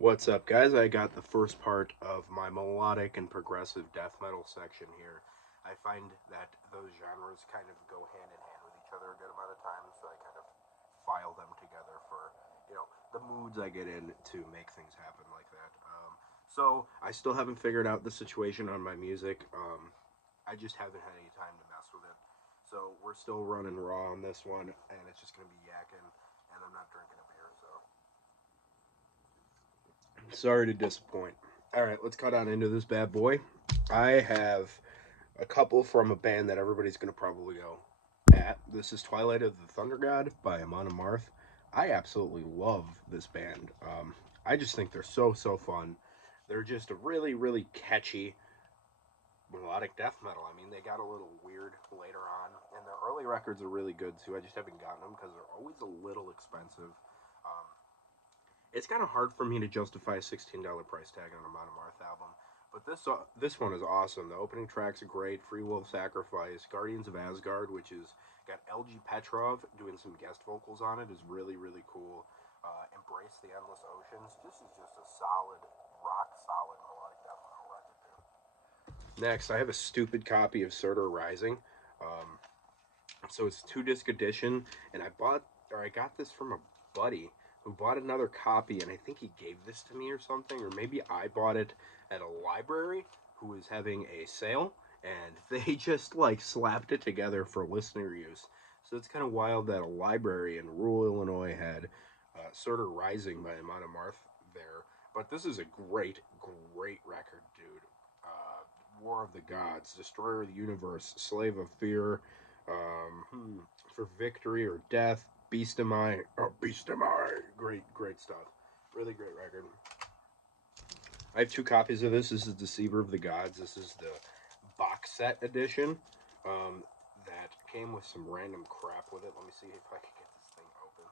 What's up, guys? I got the first part of my melodic and progressive death metal section here. I find that those genres kind of go hand in hand with each other a good amount of times, so I kind of file them together for, the moods I get in to make things happen like that. So I still haven't figured out the situation on my music. I just haven't had any time to mess with it. So we're still running raw on this one, and it's just going to be yakking, and I'm not drinking a beer, so sorry to disappoint. All right, let's cut on into this bad boy. I have a couple from a band that everybody's going to probably go at. This is Twilight of the Thunder God by Amon Amarth. I absolutely love this band. I just think they're so fun. They're just a really catchy melodic death metal. I mean, they got a little weird later on, and their early records are really good too. I just haven't gotten them because they're always a little expensive. Um, it's kind of hard for me to justify a $16 price tag on a Amon Amarth album. But this one is awesome. The opening tracks are great. Free Will Sacrifice, Guardians of Asgard, which is got LG Petrov doing some guest vocals on it, is really cool. Embrace the Endless Oceans. This is just a solid, rock solid melodic death metal record, dude. Next, I have a stupid copy of Surtur Rising. Um, so it's 2 disc edition, and I got this from a buddy who bought another copy, and I think he gave this to me or something, or maybe I bought it at a library who was having a sale, and they just like slapped it together for listener use. So it's kind of wild that a library in rural Illinois had Sort of Rising by Amon Amarth there. But this is a great record, dude. War of the Gods, Destroyer of the Universe, Slave of Fear, for Victory or Death, Beast Am I, oh, Beast Am I, great stuff. Really great record. I have 2 copies of this. This is Deceiver of the Gods. This is the box set edition that came with some random crap with it. Let me see if I can get this thing open,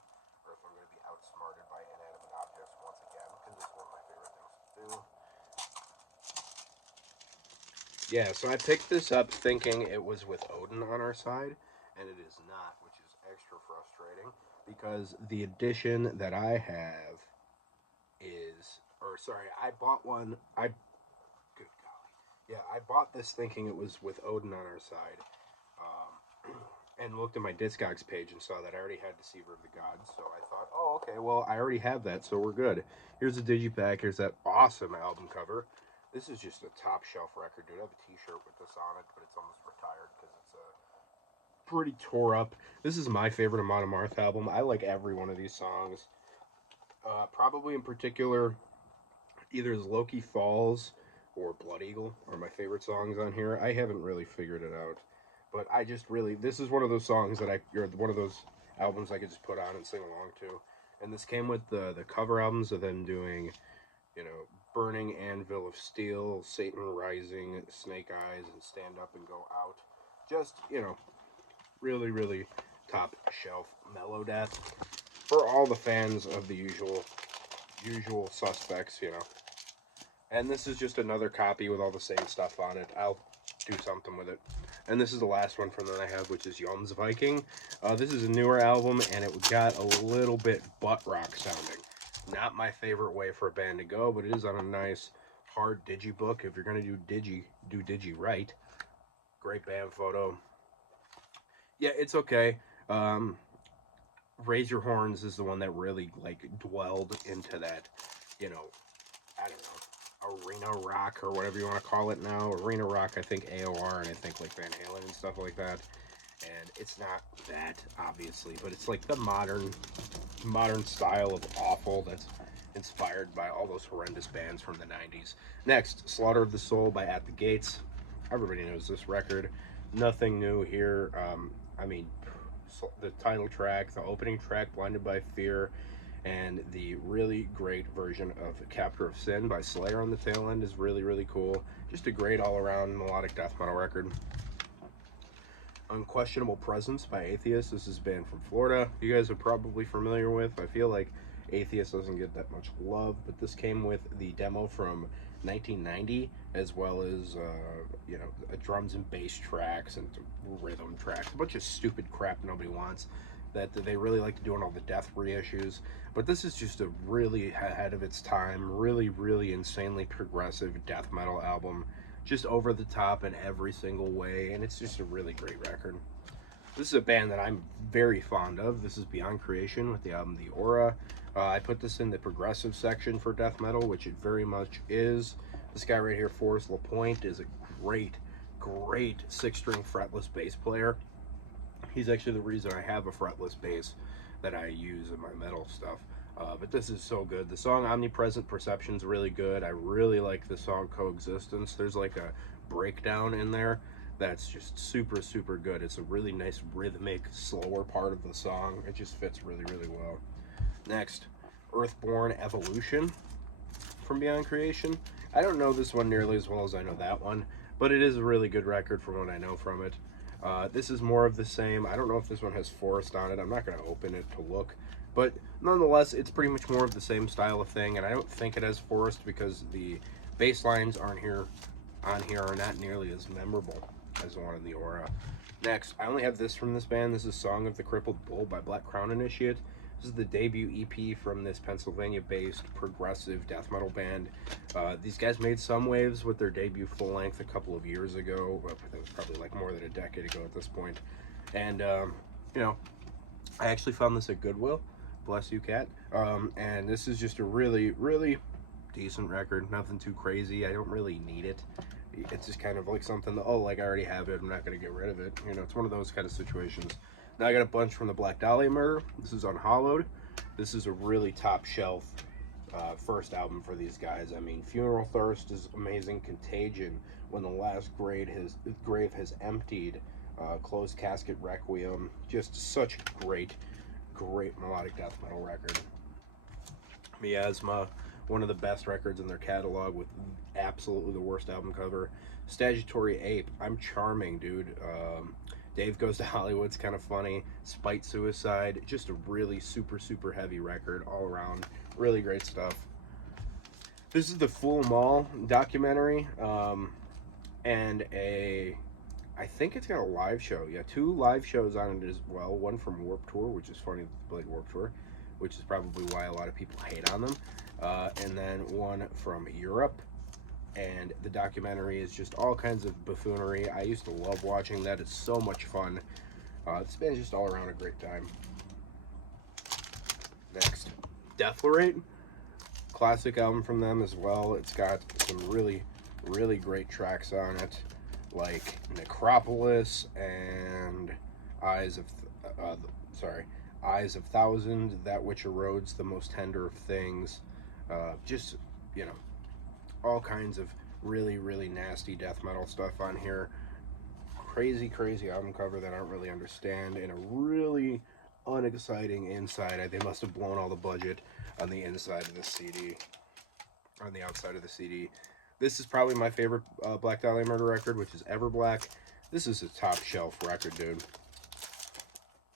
or if I'm going to be outsmarted by inanimate objects once again, because it's one of my favorite things to do. Yeah, so I picked this up thinking it was with Odin on our side, and it is not, which is extra frustrating because the edition that I have is, or sorry, I bought one. Good golly, yeah, I bought this thinking it was with Odin on our side, and looked at my Discogs page and saw that I already had Deceiver of the Gods. So I thought, oh, okay, well, I already have that, so we're good. Here's the digipack. Here's that awesome album cover. This is just a top shelf record, dude. I have a T-shirt with this on it, but it's almost retired because it's pretty tore up. This is my favorite Amon Amarth album. I like every one of these songs. Probably in particular, either Loki Falls or Blood Eagle are my favorite songs on here. I haven't really figured it out, but I just really this is one of those songs that or one of those albums I could just put on and sing along to. And this came with the cover albums of them doing, Burning Anvil of Steel, Satan Rising, Snake Eyes, and Stand Up and Go Out. Just, really top shelf mellow death for all the fans of the usual suspects. And this is just another copy with all the same stuff on it. I'll do something with it. And this is the last one from that I have, which is Jom's Viking. This is a newer album, and it got a little bit butt rock sounding. Not my favorite way for a band to go, but it is on a nice hard digibook. If you're gonna do digi right. Great band photo. Yeah, it's okay. Um, Raise Your Horns is the one that really like dwelled into that, you know, I don't know, arena rock or whatever you want to call it now. Arena rock, I think AOR, and I think like Van Halen and stuff like that. And it's not that obviously, but it's like the modern style of awful that's inspired by all those horrendous bands from the 90s. Next, Slaughter of the Soul by At the Gates. Everybody knows this record. Nothing new here. I mean, the title track, the opening track, Blinded by Fear, and the really great version of Captor of Sin by Slayer on the tail end is really cool. Just a great all-around melodic death metal record. Unquestionable Presence by Atheist. This is a band from Florida. You guys are probably familiar with. I feel like Atheist doesn't get that much love, but this came with the demo from 1990, as well as drums and bass tracks and rhythm tracks, a bunch of stupid crap nobody wants. that they really like to do on all the Death reissues. But this is just a really ahead of its time, really, really insanely progressive death metal album. Just over the top in every single way, and it's just a really great record. This is a band that I'm very fond of. This is Beyond Creation with the album The Aura. I put this in the progressive section for death metal, which it very much is. This guy right here, Forrest LaPointe, is a great, great 6-string fretless bass player. He's actually the reason I have a fretless bass that I use in my metal stuff. But this is so good. The song Omnipresent Perception is really good. I really like the song Coexistence. There's like a breakdown in there that's just super, super good. It's a really nice rhythmic, slower part of the song. It just fits really, really well. Next, Earthborn Evolution from Beyond Creation. I don't know this one nearly as well as I know that one, but it is a really good record from what I know from it. This is more of the same. I don't know if this one has Forest on it. I'm not going to open it to look, but nonetheless, it's pretty much more of the same style of thing, and I don't think it has Forest because the bass lines on here are not nearly as memorable as the one in the Aura. Next, I only have this from this band. This is Song of the Crippled Bull by Black Crown Initiate. This is the debut EP from this Pennsylvania-based progressive death metal band. These guys made some waves with their debut full-length a couple of years ago. Well, that was probably like more than a decade ago at this point. And, you know, I actually found this at Goodwill. Bless you, cat. And this is just a really, really decent record. Nothing too crazy. I don't really need it. It's just kind of like something that, oh, like I already have it, I'm not going to get rid of it. You know, it's one of those kind of situations. Now I got a bunch from the Black Dahlia Murder. This is Unhollowed. This is a really top shelf first album for these guys. I mean, Funeral Thirst is amazing. Contagion, When the Last Grave has Emptied, Closed Casket Requiem. Just such great, great melodic death metal record. Miasma, one of the best records in their catalog with absolutely the worst album cover. Statutory Ape, I'm charming, dude. Dave Goes to Hollywood's kind of funny. Spite Suicide, just a really super, super heavy record all around. Really great stuff. This is the Full Mall documentary, and I think it's got a live show. Yeah, 2 live shows on it as well. One from Warped Tour, which is funny, like Warped Tour, which is probably why a lot of people hate on them. And then one from Europe. And the documentary is just all kinds of buffoonery. I used to love watching that. It's so much fun. This band's just all around a great time. Next, Deflorate. Classic album from them as well. It's got some really, really great tracks on it, like Necropolis and Eyes of Thousand, That Which Erodes the Most Tender of Things. Just, you know, all kinds of really, really nasty death metal stuff on here. Crazy, crazy album cover that I don't really understand, and a really unexciting inside. They must have blown all the budget on the inside of the CD, on the outside of the CD. This is probably my favorite Black Dahlia Murder record, which is Everblack. This is a top shelf record, dude.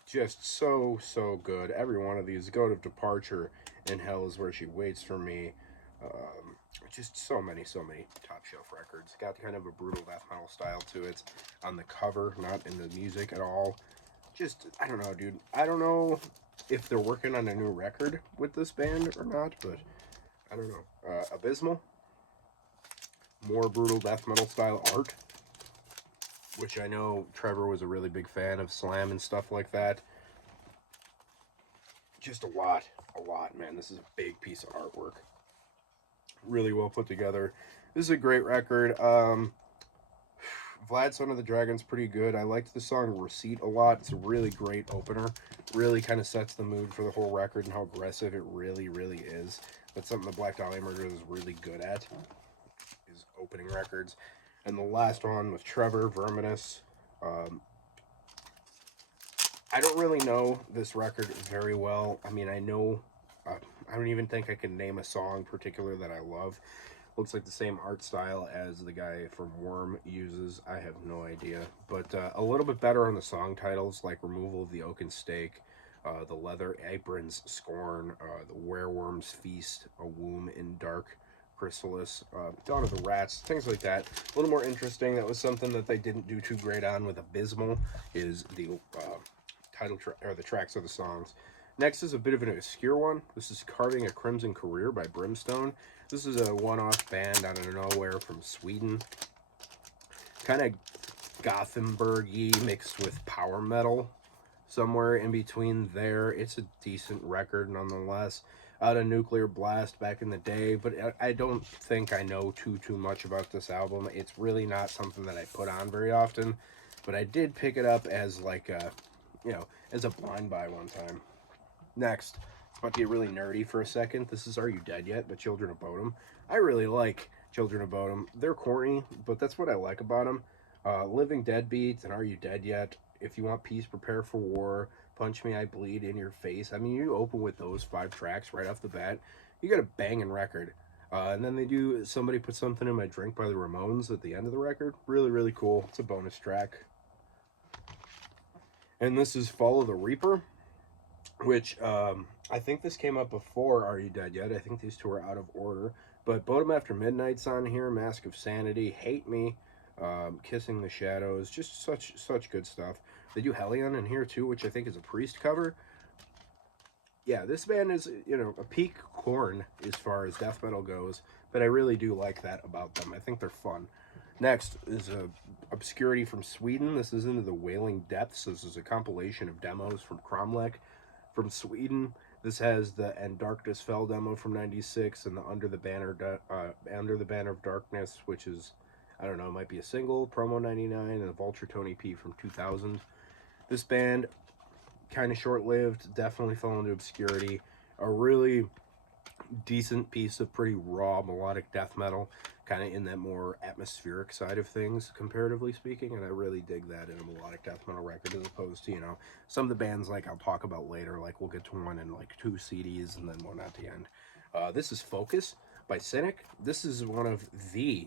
Just so, so good. Every one of these. Goat of Departure, In Hell Is Where She Waits For Me. Just so many top shelf records. Got kind of a brutal death metal style to it on the cover, not in the music at all. Just, I don't know, dude. I don't know if they're working on a new record with this band or not, but I don't know. Abysmal. More brutal death metal style art, which I know Trevor was a really big fan of Slam and stuff like that. Just a lot, man. This is a big piece of artwork. Really well put together. This is a great record. Vlad, Son of the Dragon's pretty good. I liked the song Receipt a lot. It's a really great opener. Really kind of sets the mood for the whole record and how aggressive it really, really is. That's something the Black Dahlia Murder is really good at, is opening records. And the last one with Trevor, Verminous. I don't really know this record very well. I mean, I know... I don't even think I can name a song particular that I love. Looks like the same art style as the guy from Worm uses. I have no idea. But a little bit better on the song titles, like Removal of the Oaken Stake, The Leather Apron's Scorn, The Wereworm's Feast, A Womb in Dark Chrysalis, Dawn of the Rats, things like that. A little more interesting. That was something that they didn't do too great on with Abysmal, is the or the tracks of the songs. Next is a bit of an obscure one. This is Carving a Crimson Career by Brimstone. This is a one-off band out of nowhere from Sweden. Kind of Gothenburg-y mixed with power metal. Somewhere in between there. It's a decent record nonetheless. Out of Nuclear Blast back in the day, but I don't think I know too much about this album. It's really not something that I put on very often, but I did pick it up as like a, as a blind buy one time. Next, it's about to get really nerdy for a second. This is Are You Dead Yet by Children of Bodom. I really like Children of Bodom. They're corny, but that's what I like about them. Living Deadbeats and Are You Dead Yet? If You Want Peace, Prepare for War, Punch Me, I Bleed, In Your Face. I mean, you open with those 5 tracks right off the bat, you got a banging record. And then they do Somebody Put Something in My Drink by the Ramones at the end of the record. Really, really cool. It's a bonus track. And this is Follow the Reaper, which I think this came up before Are You Dead Yet? I think these two are out of order. But Bodom After Midnight's on here, Mask of Sanity, Hate Me, Kissing the Shadows, just such good stuff. They do Hellion in here too, which I think is a Priest cover. Yeah, this band is, a peak Korn as far as death metal goes, but I really do like that about them. I think they're fun. Next is a obscurity from Sweden. This is Into the Wailing Depths. This is a compilation of demos from Cromlech from Sweden. This has the And Darkness Fell demo from '96 and the Under the Banner of Darkness, which is, I don't know, it might be a single, Promo 99, and a Vulture Tony P from 2000. This band, kind of short-lived, definitely fell into obscurity. A really decent piece of pretty raw melodic death metal, kind of in that more atmospheric side of things, comparatively speaking, and I really dig that in a melodic death metal record, as opposed to, some of the bands like I'll talk about later, like we'll get to one in like 2 CDs and then one at the end. This is Focus by Cynic. This is one of the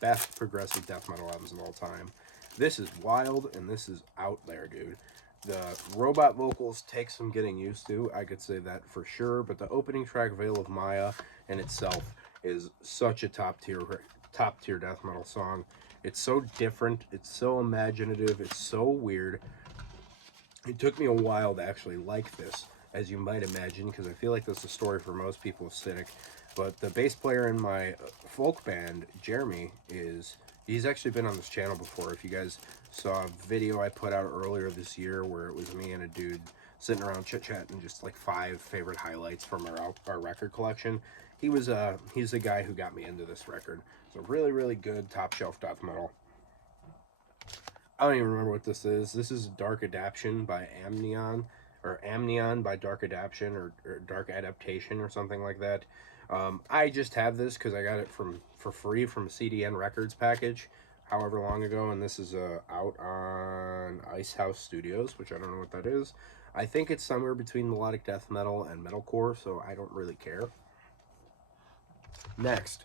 best progressive death metal albums of all time. This is wild, and this is out there, dude. The robot vocals take some getting used to, I could say that for sure, but the opening track, Veil of Maya, in itself is such a top tier death metal song. It's so different, it's so imaginative, it's so weird. It took me a while to actually like this, as you might imagine, because I feel like this is a story for most people of Cynic. But the bass player in my folk band, Jeremy, he's actually been on this channel before. If you guys saw a video I put out earlier this year where it was me and a dude sitting around chit-chatting just like 5 favorite highlights from our record collection, he's the guy who got me into this record. So really, really good top shelf death metal. I don't even remember what this is. This is Dark Adaptation by Amnion, or Amnion by Dark Adaptation, or Dark Adaptation, or something like that. I just have this because I got it for free from a CDN Records package however long ago, and this is out on Ice House Studios, which I don't know what that is. I think it's somewhere between melodic death metal and metalcore, so I don't really care. Next,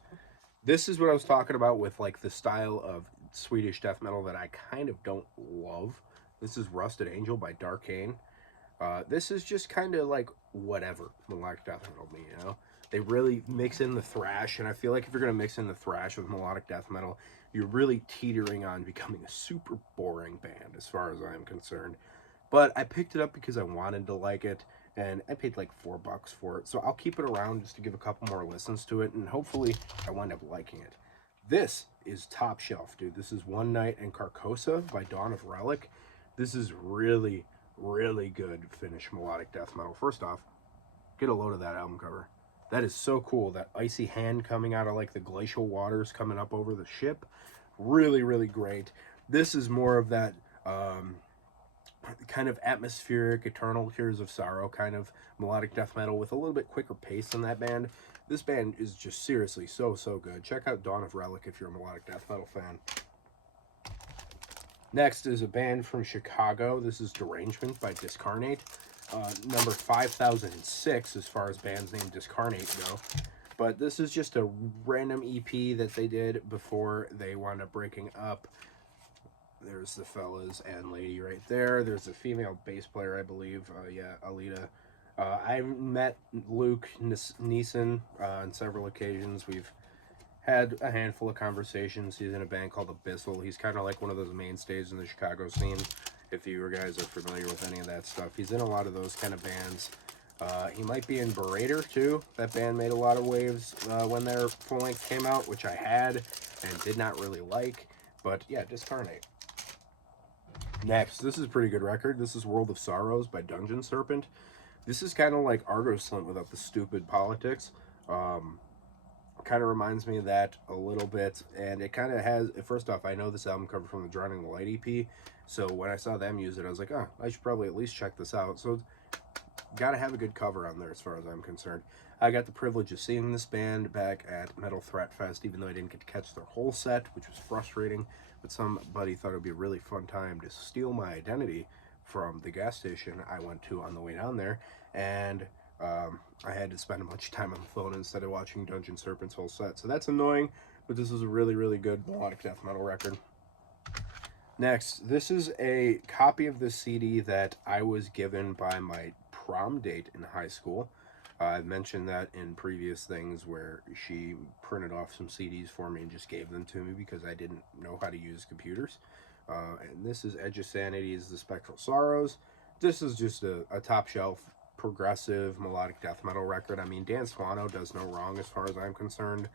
this is what I was talking about with like the style of Swedish death metal that I kind of don't love. This is Rusted Angel by Darkane. This is just kind of like whatever melodic death metal me, They really mix in the thrash, and I feel like if you're going to mix in the thrash with melodic death metal, you're really teetering on becoming a super boring band as far as I'm concerned. But I picked it up because I wanted to like it, and I paid like $4 for it. So I'll keep it around just to give a couple more listens to it, and hopefully I wind up liking it. This is top shelf, dude. This is One Night in Carcosa by Dawn of Relic. This is really, really good Finnish melodic death metal. First off, get a load of that album cover. That is so cool. That icy hand coming out of like the glacial waters coming up over the ship. Really, really great. This is more of that kind of atmospheric, Eternal Tears of Sorrow kind of melodic death metal with a little bit quicker pace than that band. This band is just seriously so good. Check out Dawn of Relic if you're a melodic death metal fan. Next is a band from Chicago. This is Derangement by Discarnate. Number 5006 as far as bands named Discarnate go. But this is just a random EP that they did before they wound up breaking up. There's the fellas and lady right there. There's a female bass player, I believe. Alita. I met Luke Neeson on several occasions. We've had a handful of conversations. He's in a band called Abyssal. He's kind of like one of those mainstays in the Chicago scene. if you guys are familiar with any of that stuff. He's in a lot of those kind of bands. He might be in Berater too. That band made a lot of waves when their full length came out, which I had and did not really like. But yeah, Discarnate. Next, this is a pretty good record. This is World of Sorrows by Dungeon Serpent. This is kind of like Argo Slint without the stupid politics. Kind of reminds me of that a little bit, and it kind of has. First off, I know this album cover from the Drowning the Light EP, so when I saw them use it, I was like, oh, I should probably at least check this out. So, gotta have a good cover on there as far as I'm concerned. I got the privilege of seeing this band back at Metal Threat Fest, even though I didn't get to catch their whole set, which was frustrating. But somebody thought it would be a really fun time to steal my identity from the gas station I went to on the way down there, and I had to spend a bunch of time on the phone instead of watching Dungeon Serpent's whole set. So that's annoying, but this is a really, really good melodic death metal record. Next, this is a copy of the CD that I was given by my prom date in high school. I've mentioned that in previous things where she printed off some CDs for me and just gave them to me because I didn't know how to use computers. And this is Edge of Sanity's The Spectral Sorrows. This is just a top shelf progressive melodic death metal record. I mean, Dan Swano does no wrong as far as I'm concerned.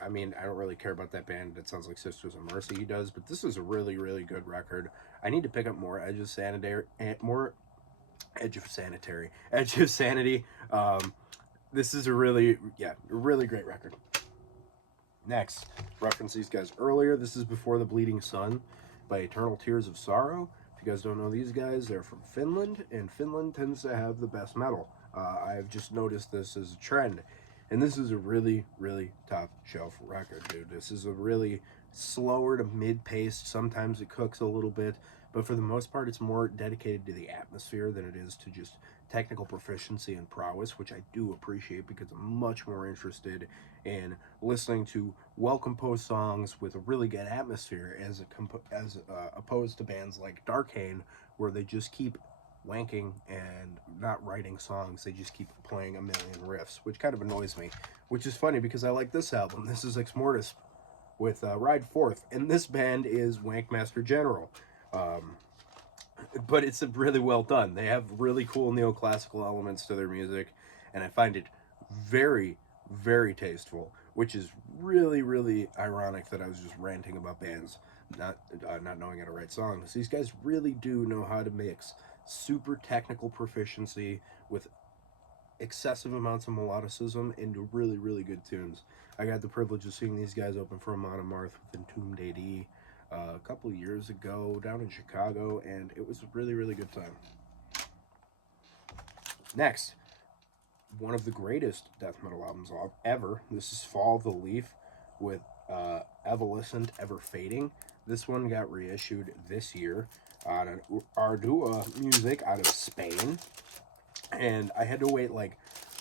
I mean, I don't really care about that band. It sounds like Sisters of Mercy he does, but this is a really, really good record. I need to pick up more Edge of Sanity. This is a really great record. Next, reference these guys earlier. This is Before the Bleeding Sun by Eternal Tears of Sorrow. If you guys don't know these guys, they're from Finland, and Finland tends to have the best metal. I've just noticed this as a trend, and this is a really, really top shelf record, dude. This is a really slower to mid-paced. Sometimes it cooks a little bit, but for the most part, it's more dedicated to the atmosphere than it is to just technical proficiency and prowess, which I do appreciate because I'm much more interested in listening to well-composed songs with a really good atmosphere as opposed to bands like Darkane, where they just keep wanking and not writing songs. They just keep playing a million riffs, which kind of annoys me, which is funny because I like this album. This is Ex Mortis with Ride Forth, and this band is Wankmaster General. But it's really well done. They have really cool neoclassical elements to their music, and I find it very, very tasteful, which is really, really ironic that I was just ranting about bands not knowing how to write songs. These guys really do know how to mix super technical proficiency with excessive amounts of melodicism into really, really good tunes. I got the privilege of seeing these guys open for Amon Amarth with Entombed AD a couple of years ago down in Chicago, and it was a really, really good time. Next, one of the greatest death metal albums ever. This is Fall of the Leaf with Evanescent Ever Fading. This one got reissued this year on Ardua Music out of Spain, and I had to wait like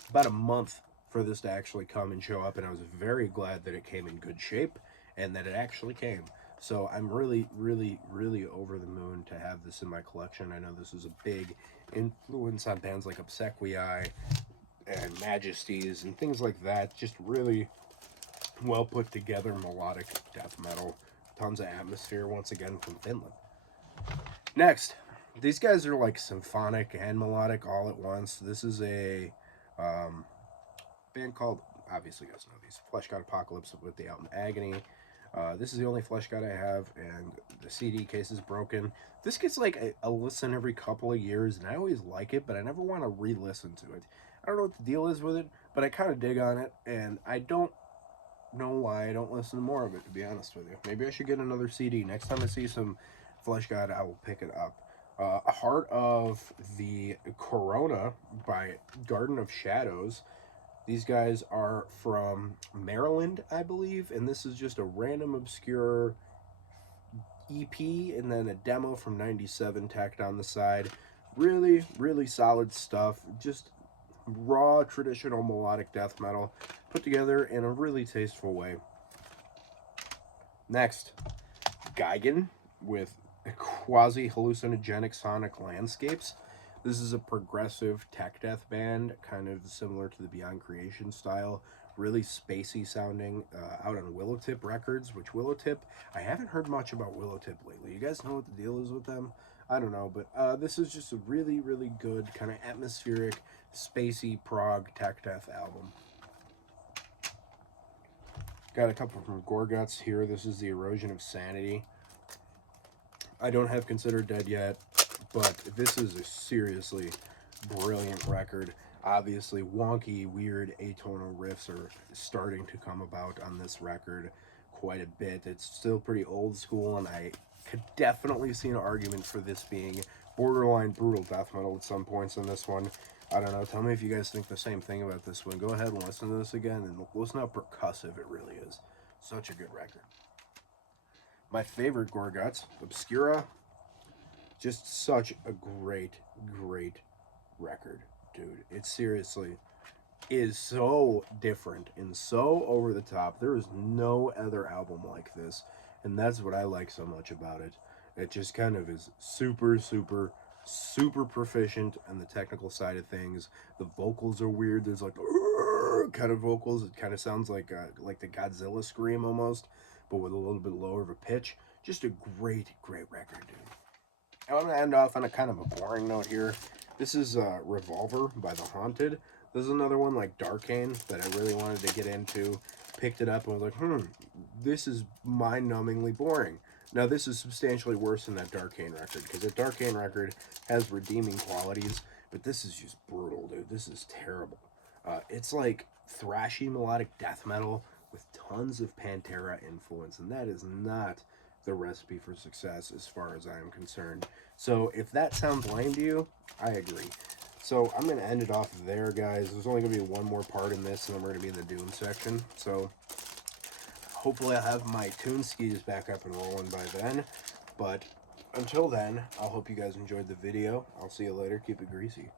about a month for this to actually come and show up, and I was very glad that it came in good shape and that it actually came. So I'm really, really, really over the moon to have this in my collection. I know this is a big influence on bands like Obsequiae and Majesties and things like that. Just really well put together melodic death metal. Tons of atmosphere, once again, from Finland. Next, these guys are like symphonic and melodic all at once. This is a band called, obviously you guys know these, Flesh God Apocalypse with the album Agony. This is the only Flesh God I have, and the CD case is broken. This gets like a listen every couple of years, and I always like it, but I never want to re-listen to it. I don't know what the deal is with it, but I kind of dig on it, and I don't know why I don't listen to more of it, to be honest with you. Maybe I should get another CD. Next time I see some Flesh God, I will pick it up. Heart of the Corona by Garden of Shadows. These guys are from Maryland, I believe, and this is just a random obscure EP and then a demo from '97 tacked on the side. Really, really solid stuff. Just raw, traditional melodic death metal put together in a really tasteful way. Next, Gigan with quasi-hallucinogenic sonic landscapes. This is a progressive tech death band, kind of similar to the Beyond Creation style. Really spacey sounding, out on Willowtip Records, which Willowtip, I haven't heard much about Willowtip lately. You guys know what the deal is with them? I don't know, but this is just a really, really good kind of atmospheric, spacey prog tech death album. Got a couple from Gorguts here. This is the Erosion of Sanity. I don't have Considered Dead yet, but this is a seriously brilliant record. Obviously, wonky, weird, atonal riffs are starting to come about on this record quite a bit. It's still pretty old school, and I could definitely see an argument for this being borderline brutal death metal at some points in this one. I don't know. Tell me if you guys think the same thing about this one. Go ahead and listen to this again, and listen how percussive it really is. Such a good record. My favorite Gorguts, Obscura. Just such a great, great record, dude. It seriously is so different and so over the top. There is no other album like this, and that's what I like so much about it. It just kind of is super, super, super proficient on the technical side of things. The vocals are weird. There's like kind of vocals. It kind of sounds like the Godzilla scream almost, but with a little bit lower of a pitch. Just a great, great record, dude. I want to end off on a kind of a boring note here. This is Revolver by The Haunted. This is another one like Darkane that I really wanted to get into. Picked it up and was like, this is mind-numbingly boring. Now, this is substantially worse than that Darkane record, because that Darkane record has redeeming qualities, but this is just brutal, dude. This is terrible. It's like thrashy melodic death metal with tons of Pantera influence, and that is not the recipe for success as far as I am concerned. So if that sounds lame to you, I agree. So I'm going to end it off there, guys. There's only going to be one more part in this, and then we're going to be in the Dune section. So hopefully I'll have my tune skis back up and rolling by then. But until then, I'll hope you guys enjoyed the video. I'll see you later. Keep it greasy.